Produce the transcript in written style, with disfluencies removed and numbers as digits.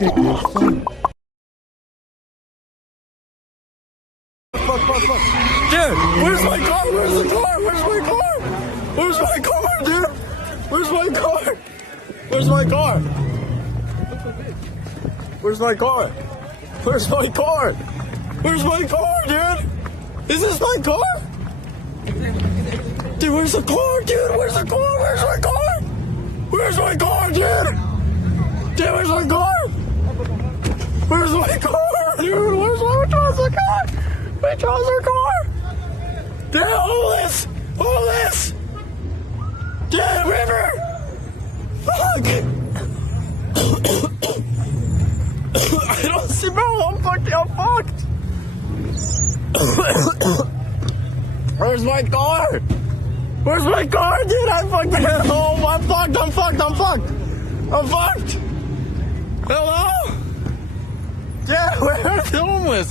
Dude, where's my car? Where's the car? Where's my car? Where's my car, dude? Where's my car? Where's my car? Where's my car? Where's my car? Where's my car, dude? Is this my car? Dude, where's the car, dude? Where's the car? Where's my car? Where's my car, dude? Dude, where's my car? Where's my car, dude? Where's my trouser car? My trouser car? Dude, all this! All this! Dude, River! Fuck! I don't see, bro, I'm fucked. Where's my car? Where's my car, dude? I'm fucked at home. I'm fucked. Hello? Yeah, where's homeless?